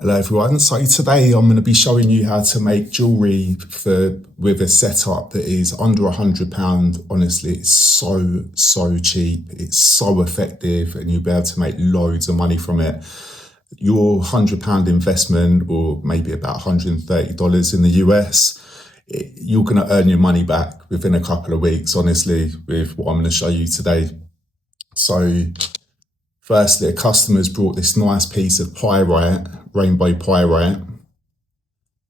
Hello everyone. So today I'm going to be showing you how to make jewellery with a setup that is under £100. Honestly, it's so cheap. It's so effective and you'll be able to make loads of money from it. Your £100 investment, or maybe about $130 in the US, you're going to earn your money back within a couple of weeks, honestly, with what I'm going to show you today. So firstly, a customer's brought this nice piece of pyrite, rainbow pyrite,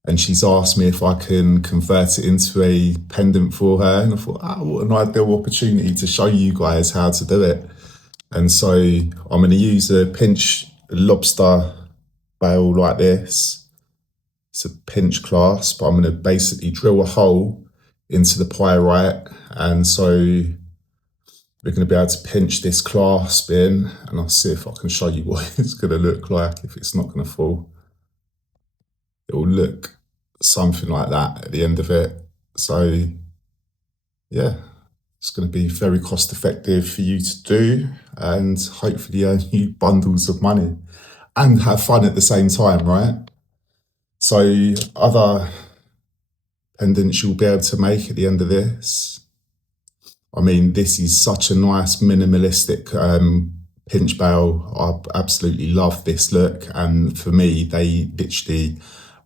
and she's asked me if I can convert it into a pendant for her. And I thought, what an ideal opportunity to show you guys how to do it. And so I'm going to use a pinch lobster bail like this. It's a pinch clasp. I'm going to basically drill a hole into the pyrite, and so we're going to be able to pinch this clasp in, and I'll see if I can show you what it's going to look like if it's not going to fall. It will look something like that at the end of it. So yeah, it's going to be very cost effective for you to do, and hopefully earn you bundles of money and have fun at the same time, right? So other pendants you'll be able to make at the end of this. I mean, this is such a nice minimalistic pinch bail. I absolutely love this look. And for me, they literally,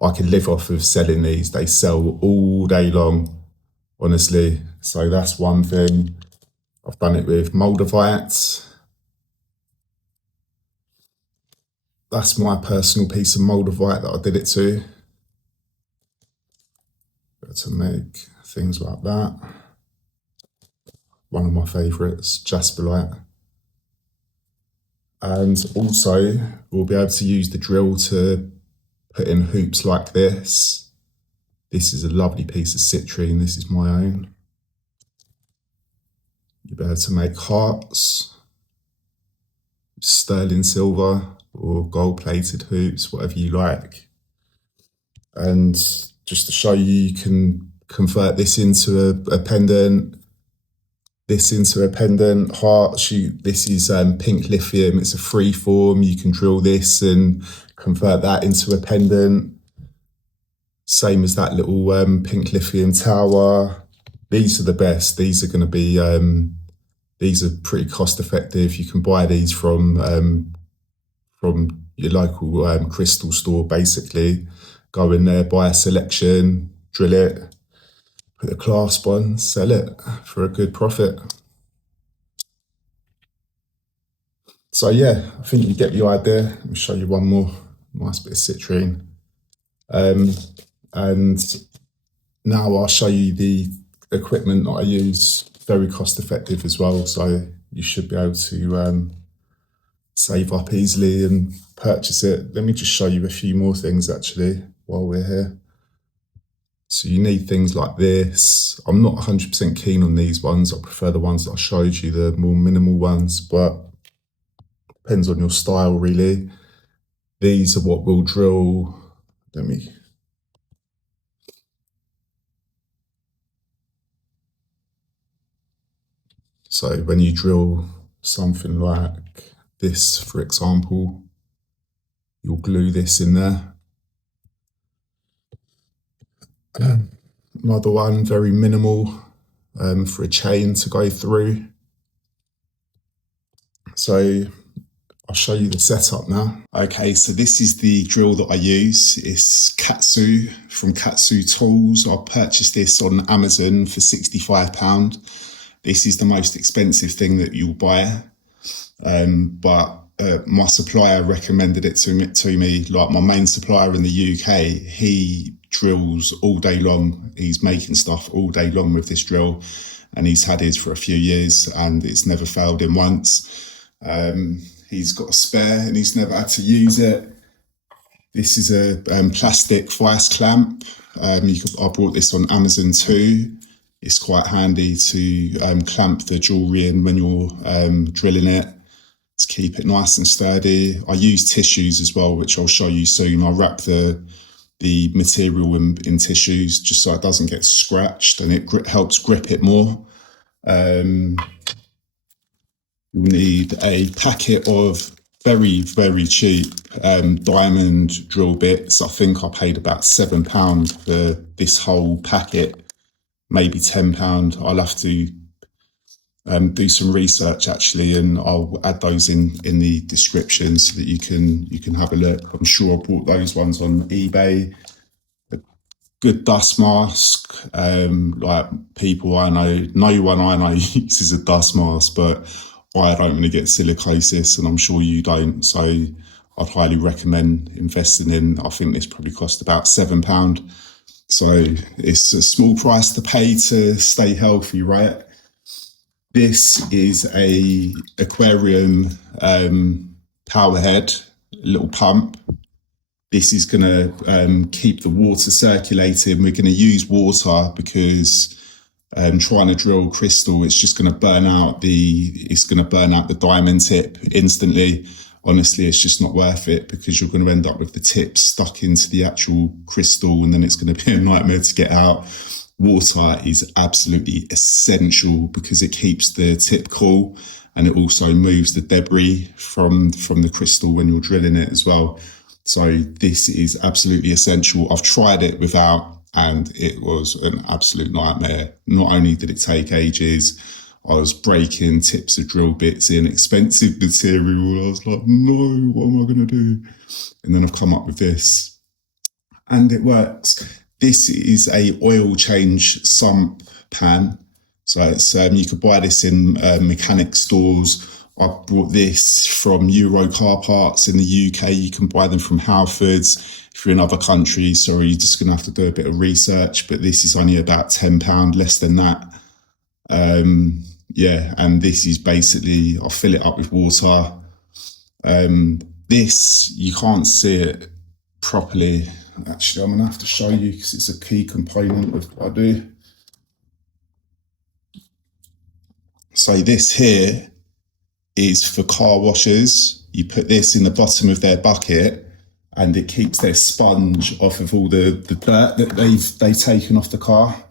I can live off of selling these. They sell all day long, honestly. So that's one thing. I've done it with Moldavite. That's my personal piece of Moldavite that I did it to. To make things like that. One of my favourites, Jasperite. And also we'll be able to use the drill to put in hoops like this. This is a lovely piece of citrine. This is my own. You'll be able to make hearts, sterling silver or gold plated hoops, whatever you like. And just to show you, you can convert this into a pendant, this into a pendant, heart. This is pink lithium. It's a free form. You can drill this and convert that into a pendant. Same as that little pink lithium tower. These are the best. These are going to be, these are pretty cost effective. You can buy these from your local crystal store, basically. Go in there, buy a selection, drill it, put the clasp on, sell it for a good profit. So yeah, I think you get the idea. Let me show you one more nice bit of citrine. And now I'll show you the equipment that I use. Very cost effective as well. So you should be able to save up easily and purchase it. Let me just show you a few more things actually while we're here. So you need things like this. I'm not 100% keen on these ones. I prefer the ones that I showed you, the more minimal ones, but depends on your style really. These are what we'll drill. So when you drill something like this, for example, you'll glue this in there. Another one, very minimal, for a chain to go through. So I'll show you the setup now. Okay, so this is the drill that I use. It's Katsu from Katsu Tools. I purchased this on Amazon for £65. This is the most expensive thing that you'll buy, but my supplier recommended it to me. Like my main supplier in the UK, he drills all day long. He's making stuff all day long with this drill, and he's had his for a few years and it's never failed him once. He's got a spare and he's never had to use it. This is a plastic vice clamp. I bought this on Amazon too. It's quite handy to clamp the jewellery in when you're drilling it, to keep it nice and sturdy. I use tissues as well, which I'll show you soon. I wrap the material in tissues just so it doesn't get scratched, and it helps grip it more. You'll need a packet of very, very cheap diamond drill bits. I think I paid about £7 for this whole packet, maybe £10. I'll have to do some research actually, and I'll add those in the description so that you can have a look. I'm sure I bought those ones on eBay. Good dust mask. Like people I know, no one I know uses a dust mask, but I don't want to get silicosis, and I'm sure you don't. So I'd highly recommend investing in. I think this probably cost about £7. So it's a small price to pay to stay healthy, right? This is a aquarium power head, little pump. This is going to keep the water circulating. We're going to use water because trying to drill crystal, it's just going to burn out the diamond tip instantly. Honestly, it's just not worth it because you're going to end up with the tip stuck into the actual crystal, and then it's going to be a nightmare to get out. Water is absolutely essential because it keeps the tip cool, and it also moves the debris from the crystal when you're drilling it as well. So this is absolutely essential. I've tried it without, and it was an absolute nightmare. Not only did it take ages, I was breaking tips of drill bits in expensive material. I was like, no, what am I going to do? And then I've come up with this, and it works. This is a oil change sump pan. So it's you could buy this in mechanic stores. I bought this from Euro Car Parts in the UK. You can buy them from Halfords. If you're in other countries, sorry, you're just going to have to do a bit of research, but this is only about £10, less than that. Yeah, and this is basically, I fill it up with water. This, you can't see it properly. Actually, I'm going to have to show you because it's a key component of what I do. So this here is for car washers. You put this in the bottom of their bucket and it keeps their sponge off of all the dirt that they've taken off the car.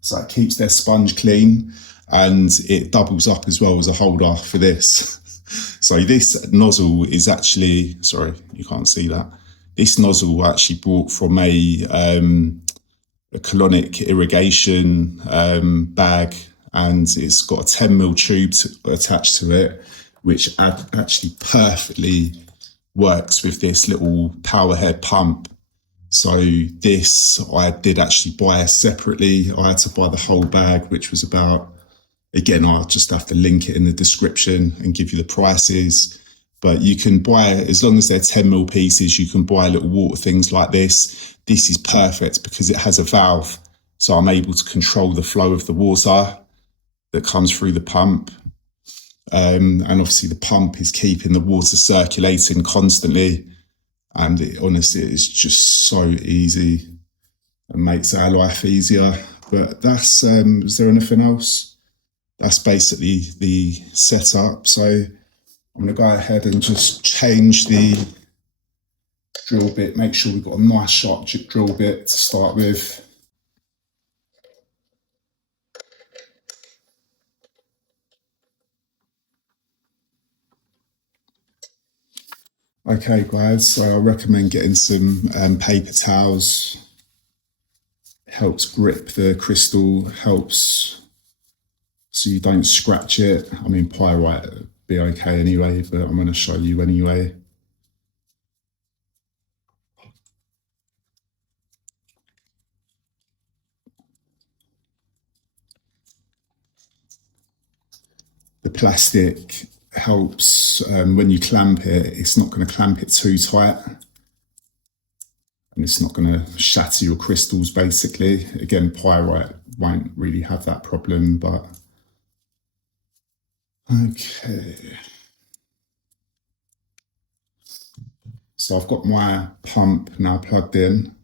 So it keeps their sponge clean, and it doubles up as well as a holder for this. So this nozzle is actually, sorry, you can't see that. This nozzle actually brought from a colonic irrigation bag, and it's got a 10mm tube attached to it, which actually perfectly works with this little power head pump. So this I did actually buy separately. I had to buy the whole bag, which was about, again, I'll just have to link it in the description and give you the prices. But you can buy, as long as they're 10mm pieces, you can buy little water things like this. This is perfect because it has a valve. So I'm able to control the flow of the water that comes through the pump. And obviously the pump is keeping the water circulating constantly. And it honestly is just so easy and makes our life easier. But that's, is there anything else? That's basically the setup. So I'm going to go ahead and just change the drill bit. Make sure we've got a nice sharp drill bit to start with. Okay guys, so I recommend getting some paper towels. It helps grip the crystal, helps so you don't scratch it. I mean, pyrite would be okay anyway, but I'm going to show you anyway. The plastic helps when you clamp it, it's not going to clamp it too tight. And it's not going to shatter your crystals, basically. Again, pyrite won't really have that problem, but... Okay. So I've got my pump now plugged in,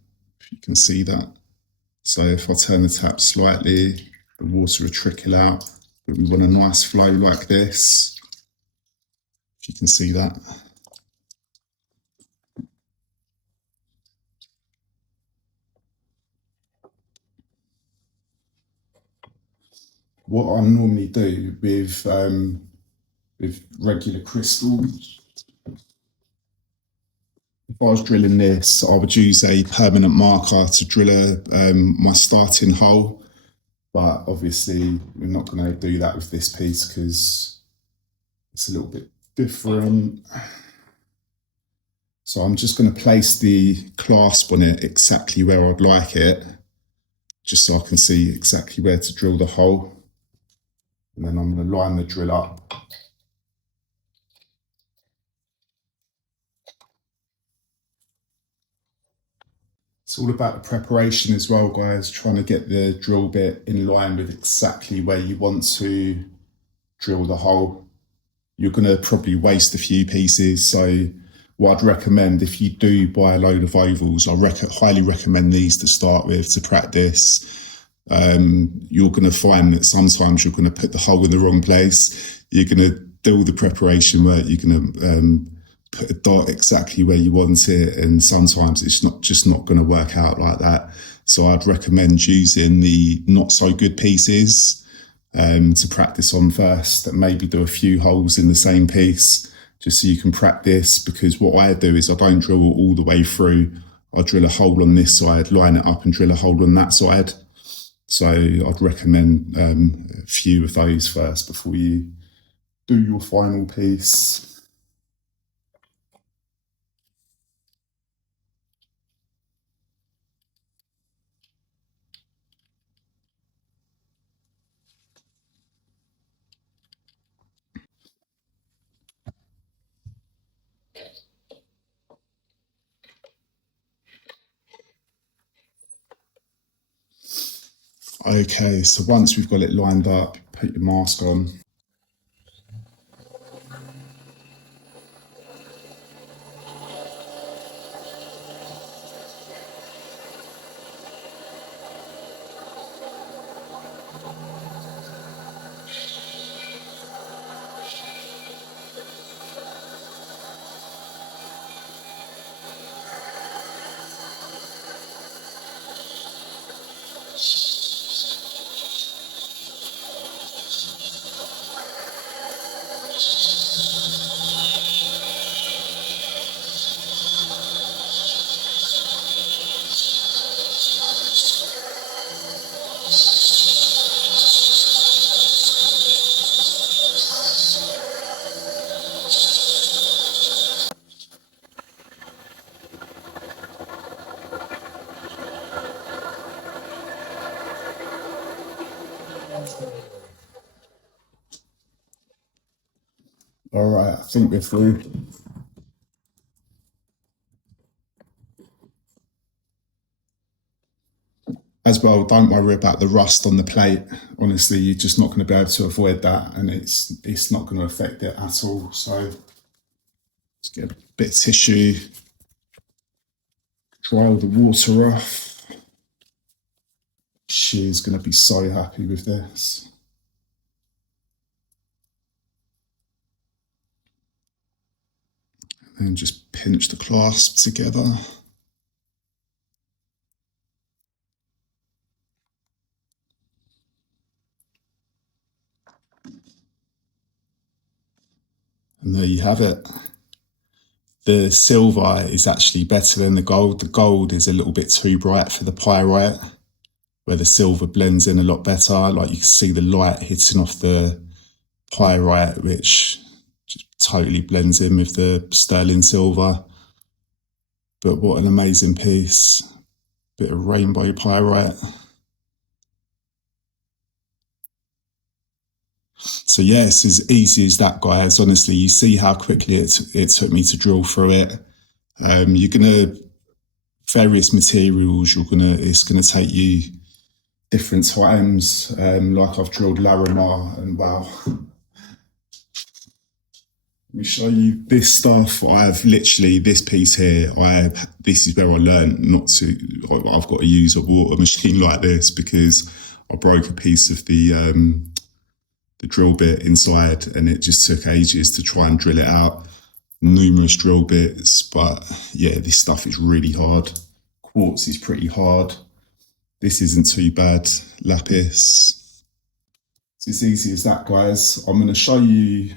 if you can see that. So if I turn the tap slightly, the water will trickle out. But we want a nice flow like this, if you can see that. What I normally do with regular crystals I was drilling this, I would use a permanent marker to drill my starting hole. But obviously, we're not going to do that with this piece because it's a little bit different. So I'm just going to place the clasp on it exactly where I'd like it, just so I can see exactly where to drill the hole. And then I'm going to line the drill up. It's all about the preparation as well, guys, trying to get the drill bit in line with exactly where you want to drill the hole. You're going to probably waste a few pieces. So what I'd recommend, if you do buy a load of ovals, I highly recommend these to start with to practice. You're going to find that sometimes you're going to put the hole in the wrong place. You're going to do all the preparation work. You're going to put a dot exactly where you want it, and sometimes it's not going to work out like that. So I'd recommend using the not so good pieces to practice on first, and maybe do a few holes in the same piece just so you can practice. Because what I do is I don't drill all the way through. I drill a hole on this side, line it up, and drill a hole on that side. So I'd recommend a few of those first before you do your final piece. Okay, so once we've got it lined up, put your mask on. All right, I think we're through. As well, don't worry about the rust on the plate. Honestly, you're just not going to be able to avoid that, and it's not going to affect it at all. So let's get a bit of tissue, dry all the water off. She's going to be so happy with this. And just pinch the clasp together. And there you have it. The silver is actually better than the gold. The gold is a little bit too bright for the pyrite, where the silver blends in a lot better. Like you can see the light hitting off the pyrite, which just totally blends in with the sterling silver. But what an amazing piece. Bit of rainbow pyrite. So yeah, it's as easy as that, guys. Honestly, you see how quickly it took me to drill through it. You're gonna, various materials, it's gonna take you different times. Like I've drilled Larimar, and wow. Let me show you this stuff. I've literally, this piece here, this is where I learned not to, I've got to use a water machine like this because I broke a piece of the drill bit inside, and it just took ages to try and drill it out. Numerous drill bits, but yeah, this stuff is really hard. Quartz is pretty hard. This isn't too bad. Lapis. It's as easy as that, guys. I'm going to show you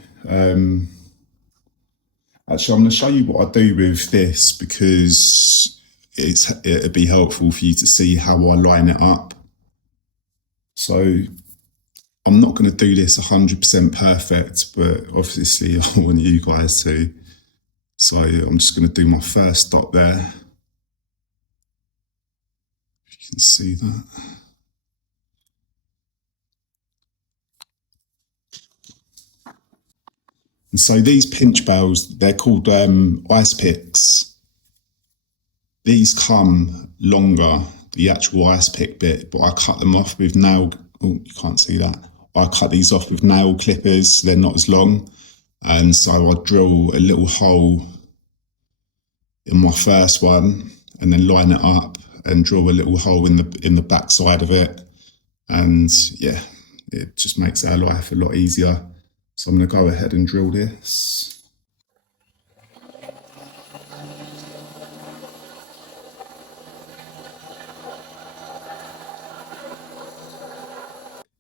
Actually, I'm going to show you what I do with this because it'd be helpful for you to see how I line it up. So I'm not going to do this 100% perfect, but obviously I want you guys to. So I'm just going to do my first dot there. If you can see that. And so these pinch bells, they're called ice picks. These come longer, the actual ice pick bit, but I cut them off with nail, oh, you can't see that. I cut these off with nail clippers, so they're not as long. And so I drill a little hole in my first one and then line it up and drill a little hole in the back side of it. And yeah, it just makes our life a lot easier. So I'm going to go ahead and drill this.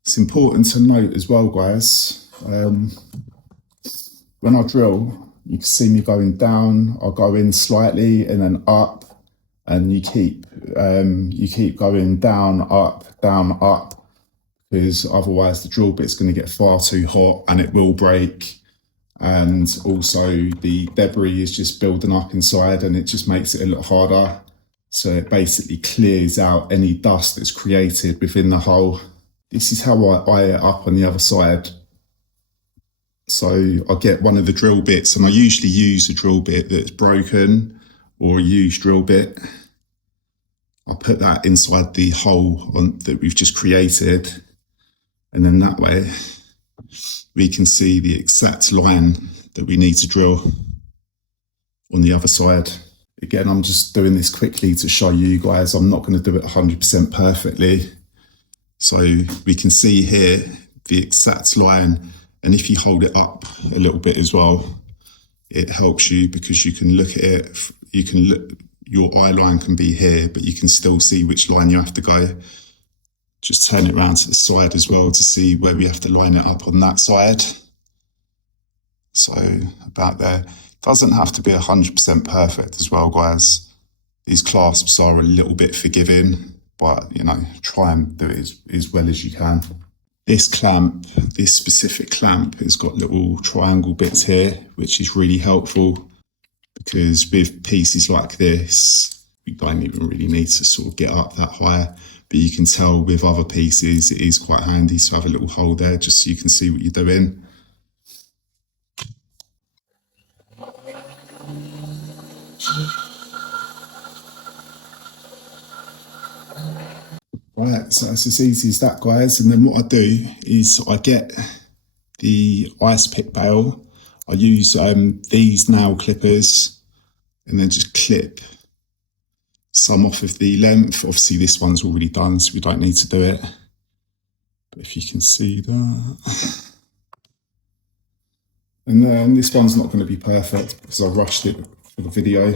It's important to note as well, guys, when I drill, you can see me going down, I'll go in slightly and then up, and you keep going down, up, because otherwise the drill bit's going to get far too hot and it will break. And also the debris is just building up inside and it just makes it a lot harder. So it basically clears out any dust that's created within the hole. This is how I eye it up on the other side. So I get one of the drill bits, and I usually use a drill bit that's broken or a used drill bit. I'll put that inside the hole that we've just created, and then that way we can see the exact line that we need to drill on the other side. Again, I'm just doing this quickly to show you guys. I'm not going to do it 100% perfectly. So we can see here the exact line, and if you hold it up a little bit as well, it helps you because you can look at it. You can look, your eye line can be here, but you can still see which line you have to go. Just turn it around to the side as well to see where we have to line it up on that side. So about there. Doesn't have to be 100% perfect as well, guys. These clasps are a little bit forgiving, but you know, try and do it as well as you can. This clamp, this specific clamp, has got little triangle bits here, which is really helpful because with pieces like this, we don't even really need to sort of get up that high. But you can tell with other pieces, it is quite handy to have a little hole there just so you can see what you're doing. Right, so it's as easy as that, guys. And then what I do is I get the ice pick bail. I use these nail clippers and then just clip some off of the length. Obviously this one's already done, so we don't need to do it. But if you can see that. And then this one's not going to be perfect because I rushed it for the video.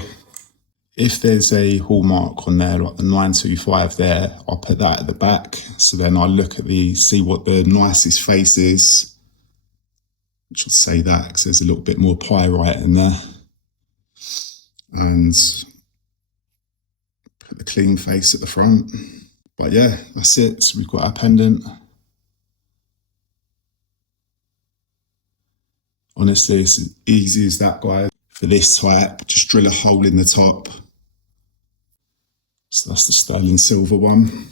If there's a hallmark on there, like the 925 there, I'll put that at the back. So then I look at see what the nicest face is. I should say that because there's a little bit more pyrite in there. And put the clean face at the front. But yeah, that's it. So we've got our pendant. Honestly, it's as easy as that, guys. For this type, just drill a hole in the top. So that's the sterling silver one.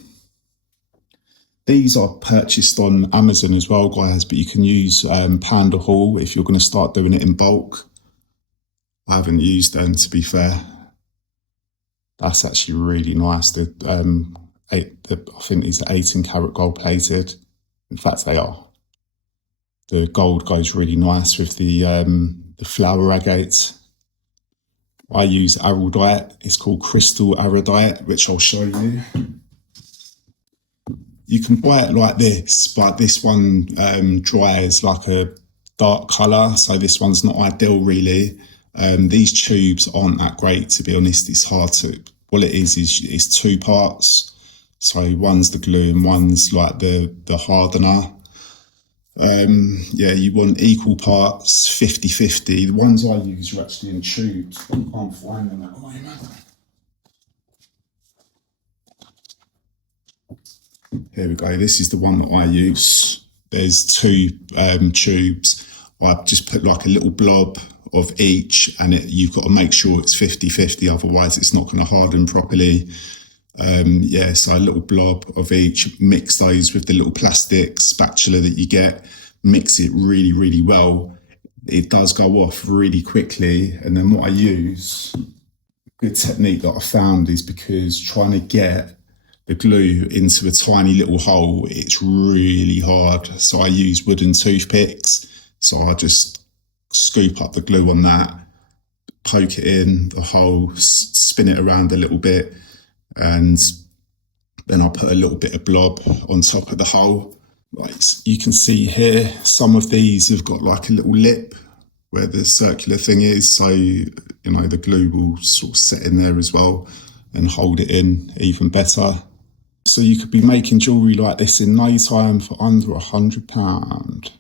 These are purchased on Amazon as well, guys, but you can use pound a haul if you're going to start doing it in bulk. I haven't used them, to be fair. That's actually really nice. I think these are 18 karat gold plated. In fact, they are. The gold goes really nice with the flower agate. I use araldite. It's called crystal araldite, which I'll show you. You can buy it like this, but this one dries like a dark colour, so this one's not ideal really. These tubes aren't that great, to be honest. It's hard to, what it is two parts. So one's the glue and one's like the hardener. Yeah, you want equal parts, 50-50. The ones I use are actually in tubes. I can't find them at the moment. Here we go. This is the one that I use. There's two tubes. I just put like a little blob of each, and you've got to make sure it's 50-50, otherwise it's not going to harden properly. Yeah, so a little blob of each, mix those with the little plastic spatula that you get, mix it really, really well. It does go off really quickly. And then what I use, good technique that I found, is because trying to get the glue into a tiny little hole, it's really hard. So I use wooden toothpicks. So I just scoop up the glue on that, poke it in the hole, spin it around a little bit, and then I'll put a little bit of blob on top of the hole. Like you can see here, some of these have got like a little lip where the circular thing is, so you know the glue will sort of set in there as well and hold it in even better. So you could be making jewellery like this in no time for under £100.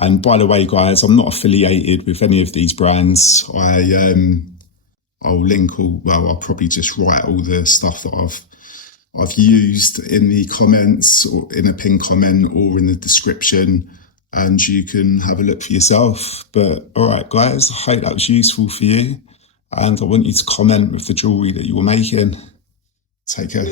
And by the way, guys, I'm not affiliated with any of these brands. I'll link all, well, I'll probably just write all the stuff that I've used in the comments, or in a pinned comment, or in the description, and you can have a look for yourself. But all right, guys, I hope that was useful for you, and I want you to comment with the jewellery that you were making. Take care.